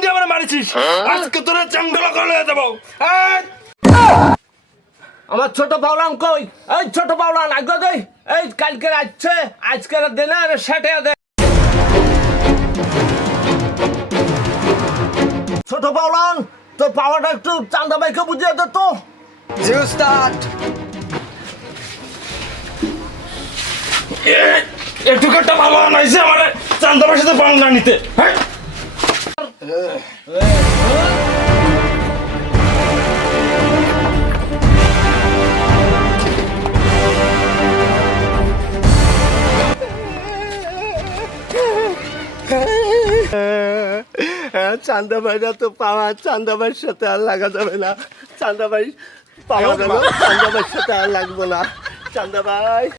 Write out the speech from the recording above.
দিয়ে আমার মারিছিস। আজকে তোরা চাঙ্গলা করে দেবো এই! আমার ছোট পাওলাম কই? এই ছোট পাওলাম আগে দই এই কালকে আসছে আজকের দিনে আর সেটে দে। ছোট পাওলাম তোর পাওয়াটা একটু চান্দা ভাইকে বুঝিয়ে দে তো। জি উস্তাদ। এ, একটু একটা ভালো আনাইছে আমার। চান্দাবার সাথে বাংলা নিতে হ্যাঁ? চান্দা ভাইরা তো পাওয়া চান্দা ভাইয়ের সাথে আর লাগা যাবে না। চান্দা ভাই পাওয়া গেল চান্দা ভাইয়ের সাথে আর লাগবো না। চান্দা ভাই